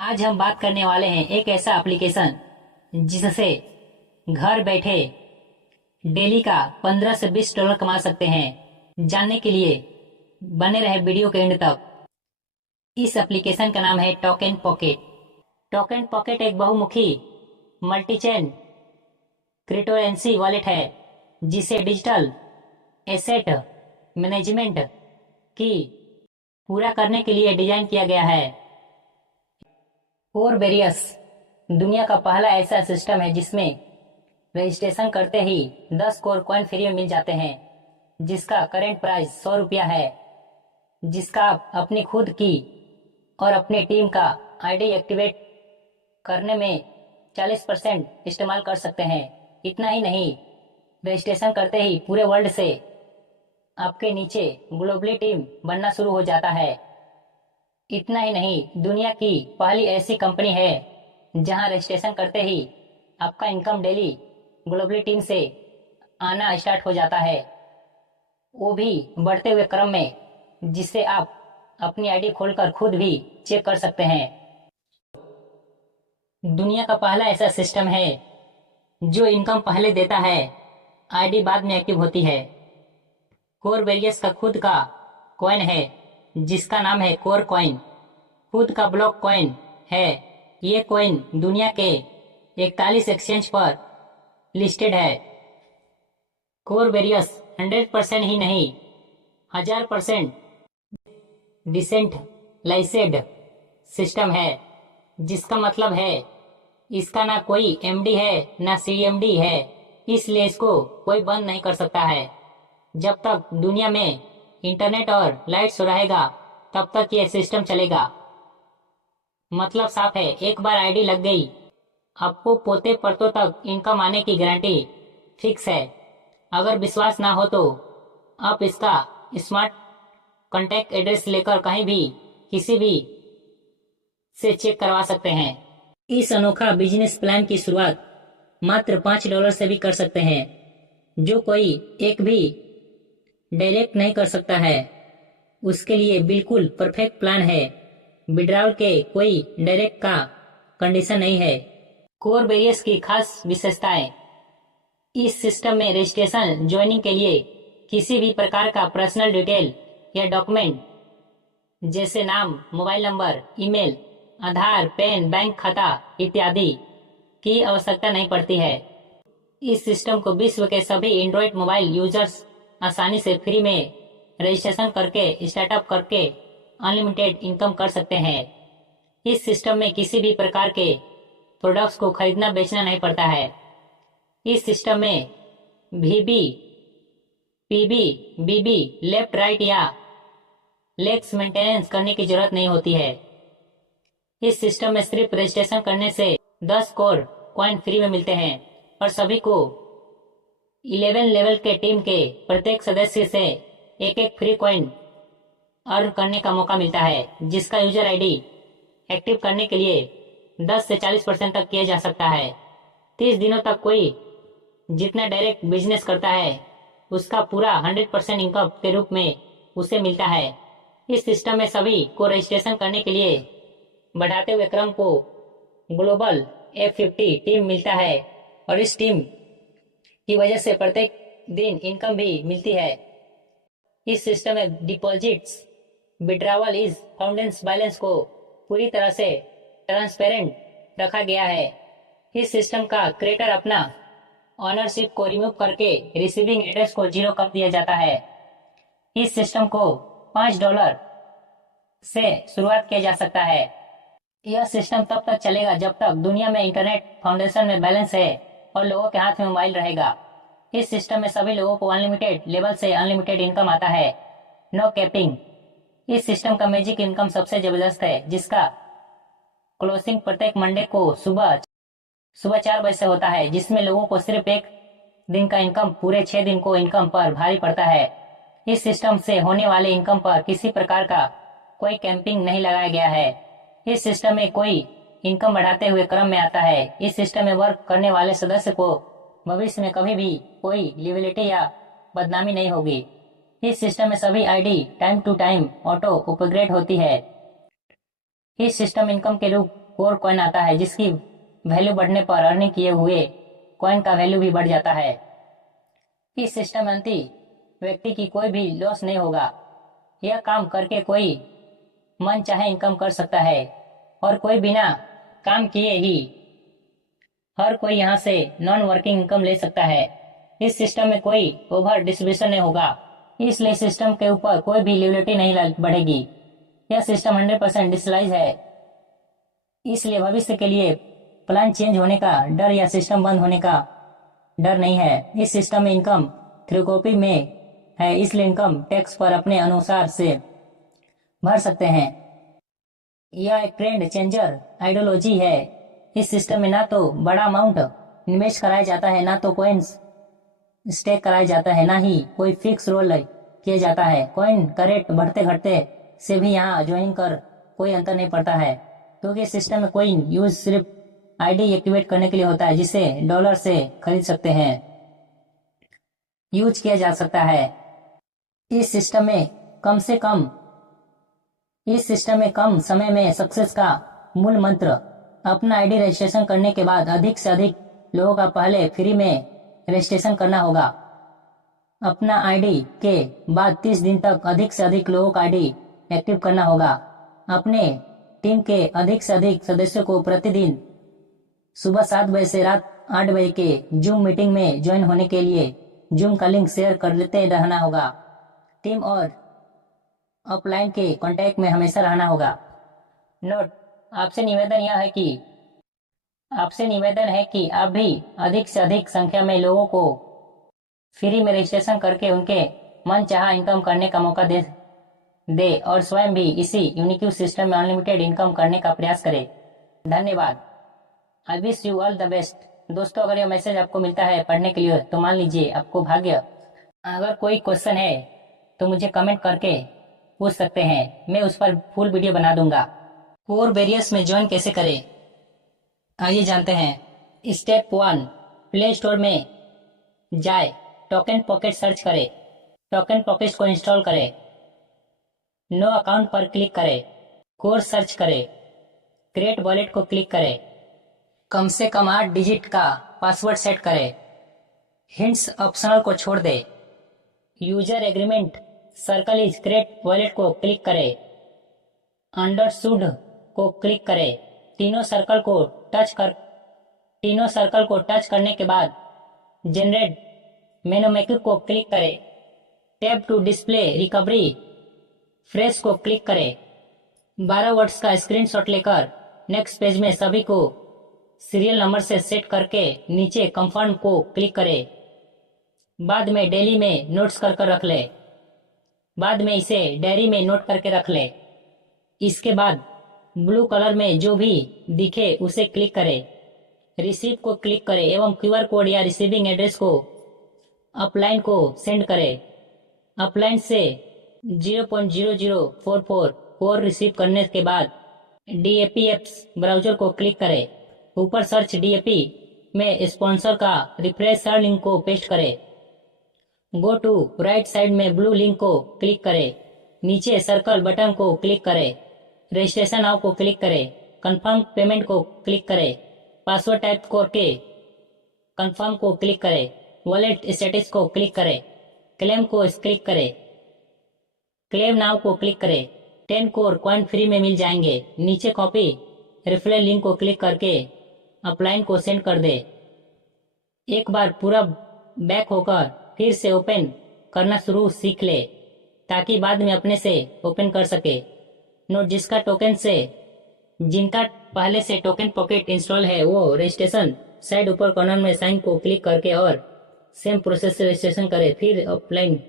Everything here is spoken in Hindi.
आज हम बात करने वाले हैं एक ऐसा एप्लीकेशन जिससे घर बैठे डेली का 15 से $20 कमा सकते हैं। जानने के लिए बने रहे वीडियो के एंड तक। इस एप्लीकेशन का नाम है टोकन पॉकेट। टोकन पॉकेट एक बहुमुखी मल्टीचेन क्रिप्टोकरेंसी वॉलेट है जिसे डिजिटल एसेट मैनेजमेंट की पूरा करने के लिए डिजाइन किया गया है। कोरबेरियस दुनिया का पहला ऐसा सिस्टम है जिसमें रजिस्ट्रेशन करते ही 10 कोर कॉइन फ्री में मिल जाते हैं, जिसका करेंट प्राइस ₹100 है, जिसका आप अपनी खुद की और अपनी टीम का आईडी एक्टिवेट करने में 40% इस्तेमाल कर सकते हैं। इतना ही नहीं, रजिस्ट्रेशन करते ही पूरे वर्ल्ड से आपके नीचे ग्लोबली टीम बनना शुरू हो जाता है। इतना ही नहीं, दुनिया की पहली ऐसी कंपनी है जहां रजिस्ट्रेशन करते ही आपका इनकम डेली ग्लोबली टीम से आना स्टार्ट हो जाता है, वो भी बढ़ते हुए क्रम में, जिससे आप अपनी आईडी खोलकर खुद भी चेक कर सकते हैं। दुनिया का पहला ऐसा सिस्टम है जो इनकम पहले देता है, आईडी बाद में एक्टिव होती है। कोरबेरियस का खुद का कॉइन है जिसका नाम है कोर कॉइन, खुद का ब्लॉक कॉइन है। ये कॉइन दुनिया के 41 एक्सचेंज पर लिस्टेड है। कोरबेरियस 100% ही नहीं, 1000% डिसेंट्रलाइज्ड सिस्टम है, जिसका मतलब है इसका ना कोई एमडी है ना सीएमडी है, इसलिए इसको कोई बंद नहीं कर सकता है। जब तक दुनिया में इंटरनेट और लाइट्स रहेगा तब तक ये सिस्टम चलेगा। मतलब साफ है, एक बार आईडी लग गई, आपको पोते परतों तक इनकम आने की गारंटी फिक्स है। अगर विश्वास ना हो तो आप इसका स्मार्ट कॉन्टैक्ट एड्रेस लेकर कहीं भी किसी भी से चेक करवा सकते हैं। इस अनोखा बिजनेस प्लान की शुरुआत मात्र $5 से भी कर सकते हैं, जो कोई एक भी डायरेक्ट नहीं कर सकता है। उसके लिए बिल्कुल परफेक्ट प्लान है। विड्रॉल के कोई डायरेक्ट का कंडीशन नहीं है। कोरबेरियस की खास विशेषताएं। इस सिस्टम में रजिस्ट्रेशन ज्वाइनिंग के लिए किसी भी प्रकार का पर्सनल डिटेल या डॉक्यूमेंट जैसे नाम, मोबाइल नंबर, ईमेल, आधार, पैन, बैंक खाता इत्यादि की आवश्यकता नहीं पड़ती है। इस सिस्टम को विश्व के सभी एंड्रॉइड मोबाइल यूजर्स आसानी से फ्री में रजिस्ट्रेशन करके स्टार्टअप करके अनलिमिटेड इनकम कर सकते हैं। इस सिस्टम में किसी भी प्रकार के प्रोडक्ट्स को खरीदना बेचना नहीं पड़ता है। इस सिस्टम में वीबी, पीबी, बीबी, लेफ्ट राइट या लेग्स मेंटेनेंस करने की जरूरत नहीं होती है। इस सिस्टम में सिर्फ रजिस्ट्रेशन करने से 10 कोर कॉइन फ्री में मिलते हैं और सभी को 11 लेवल के टीम के प्रत्येक सदस्य से एक फ्री कॉइन अर्न करने का मौका मिलता है, जिसका यूजर आईडी एक्टिव करने के लिए 10 से 40% तक किया जा सकता है। 30 दिनों तक कोई जितना डायरेक्ट बिजनेस करता है उसका पूरा 100% इनकम के रूप में उसे मिलता है। इस सिस्टम में सभी को रजिस्ट्रेशन करने के लिए बढ़ाते हुए क्रम को ग्लोबल F50 टीम मिलता है और इस टीम की वजह से प्रत्येक दिन इनकम भी मिलती है। इस सिस्टम में डिपॉजिट्स, विड्रॉवल इज फाउंडेंस बैलेंस को पूरी तरह से ट्रांसपेरेंट रखा गया है। इस सिस्टम का क्रिएटर अपना ऑनरशिप को रिमूव करके रिसीविंग एड्रेस को 0 कर दिया जाता है। इस सिस्टम को $5 से शुरुआत किया जा सकता है। यह सिस्टम तब तक चलेगा जब तक दुनिया में इंटरनेट फाउंडेशन में बैलेंस है और लोगों के हाथ में मोबाइल रहेगा। इस सिस्टम में सभी लोगों को अनलिमिटेड लेवल से अनलिमिटेड इनकम आता है, नो कैपिंग। इस सिस्टम का मैजिक इनकम सबसे जबरदस्त है, जिसका क्लोजिंग प्रत्येक मंडे को सुबह 4 बजे से होता है, जिसमें लोगों को सिर्फ एक दिन का इनकम पूरे 6 दिन को इनकम पर भारी पड़ता है। इस सिस्टम से होने वाले इनकम पर किसी प्रकार का कोई कैंपिंग नहीं लगाया गया है। इस सिस्टम में कोई इनकम बढ़ाते हुए क्रम में आता है। इस सिस्टम में वर्क करने वाले सदस्य को भविष्य में कभी भी कोई लिबिलिटी या बदनामी नहीं होगी। इस सिस्टम में सभी ID time to time auto upgrade होती है। इस सिस्टम इनकम के रूप कोर कॉइन आता है, जिसकी वैल्यू बढ़ने पर अर्निंग किए हुए कॉइन का वैल्यू भी बढ़ जाता है। इस सिस्टम में अंति व्यक्ति की कोई भी लॉस नहीं होगा। यह काम करके कोई मन चाहे इनकम कर सकता है और कोई बिना काम किए ही हर कोई यहाँ से नॉन वर्किंग इनकम ले सकता है। इस सिस्टम में कोई ओवर डिस्ट्रीब्यूशन नहीं होगा, इसलिए सिस्टम के ऊपर कोई भी लिबिलिटी नहीं बढ़ेगी। यह सिस्टम 100% डिजिटलाइज है, इसलिए भविष्य के लिए प्लान चेंज होने का डर या सिस्टम बंद होने का डर नहीं है। इस सिस्टम में इनकम थ्रू कॉपी में है, इसलिए इनकम टैक्स पर अपने अनुसार से भर सकते हैं। यह एक ट्रेंड चेंजर आइडियोलॉजी है। इस सिस्टम में ना तो बड़ा अमाउंट इन्वेस्ट कराया जाता है, ना तो कॉइन्स स्टेक कराया जाता है, ना ही कोई फिक्स रोल किया जाता है। कॉइन का रेट बढ़ते घटते से भी यहाँ ज्वाइन कर कोई अंतर नहीं पड़ता है, क्योंकि इस सिस्टम में कॉइन यूज सिर्फ आईडी एक्टिवेट करने के लिए होता है, जिसे डॉलर से खरीद सकते हैं, यूज किया जा सकता है। इस सिस्टम में कम समय में सक्सेस का मूल मंत्र अपना आईडी रजिस्ट्रेशन करने के बाद अधिक से अधिक लोगों का पहले फ्री में रजिस्ट्रेशन करना होगा। अपना आईडी के बाद 30 दिन तक अधिक से अधिक लोगों का आईडी एक्टिव करना होगा। अपने टीम के अधिक से अधिक सदस्यों को प्रतिदिन सुबह 7 बजे से रात 8 बजे के जूम मीटिंग में ज्वाइन होने के लिए जूम का लिंक शेयर कर लेते रहना होगा। टीम और अपलाइन के कांटेक्ट में हमेशा रहना होगा। नोट, आपसे निवेदन है कि आप भी अधिक से अधिक संख्या में लोगों को फ्री में रजिस्ट्रेशन करके उनके मन चाहा इनकम करने का मौका दे और स्वयं भी इसी यूनिक सिस्टम में अनलिमिटेड इनकम करने का प्रयास करें। धन्यवाद। I wish you all the best. दोस्तों, अगर यह मैसेज आपको मिलता है पढ़ने के लिए तो मान लीजिए आपको भाग्य। अगर कोई क्वेश्चन है तो मुझे कमेंट करके पूछ सकते हैं, मैं उस पर फुल वीडियो बना दूंगा। कोर वेरियस में ज्वाइन कैसे करें, आइए जानते हैं। स्टेप 1, प्ले स्टोर में जाए, टोकन पॉकेट सर्च करें, टोकन पॉकेट को इंस्टॉल करें, नो अकाउंट पर क्लिक करें, कोर सर्च करें, क्रिएट वॉलेट को क्लिक करें, कम से कम 8 डिजिट का पासवर्ड सेट करें, हिंट्स ऑप्शनल को छोड़ दें, user agreement circle is create wallet को क्लिक करें, अंडरस्टूड को क्लिक करें। तीनों सर्कल को टच करने के बाद जनरेट मेनोमेटिक को क्लिक करें, tab to display recovery phrase को क्लिक करें। 12 वर्ड्स का स्क्रीनशॉट लेकर नेक्स्ट पेज में सभी को सीरियल नंबर से सेट करके नीचे कंफर्म को क्लिक करें। बाद में डेली में नोट्स कर रख ले, बाद में इसे डायरी में नोट करके रख ले। इसके बाद ब्लू कलर में जो भी दिखे उसे क्लिक करें, रिसीव को क्लिक करें एवं क्यूआर कोड या रिसीविंग एड्रेस को अपलाइन को सेंड करें। अपलाइन से 0.0044 कोर रिसीव करने के बाद डीएपीएप्स ब्राउजर को क्लिक करें। ऊपर सर्च डीएपी में स्पॉन्सर का रिफ्रेश लिंक को पेस्ट करें। गो टू राइट साइड में ब्लू लिंक को क्लिक करें, नीचे सर्कल बटन को क्लिक करें, रजिस्ट्रेशन नाउ को क्लिक करें, कंफर्म पेमेंट को क्लिक करें, पासवर्ड टाइप करके कंफर्म को क्लिक करें, वॉलेट स्टेटस को क्लिक करें, क्लेम को क्लिक करें, क्लेम नाउ को क्लिक करें। 10 कोर कॉइन फ्री में मिल जाएंगे। नीचे कॉपी रेफरल लिंक को क्लिक करके अपलाइन को सेंड कर दे। एक बार पूरा बैक होकर फिर से ओपन करना शुरू सीख ले, ताकि बाद में अपने से ओपन कर सके। नोट, जिनका पहले से टोकन पॉकेट इंस्टॉल है वो रजिस्ट्रेशन साइड ऊपर कॉर्नर में साइन को क्लिक करके और सेम प्रोसेस से रजिस्ट्रेशन करें, फिर अपलाइन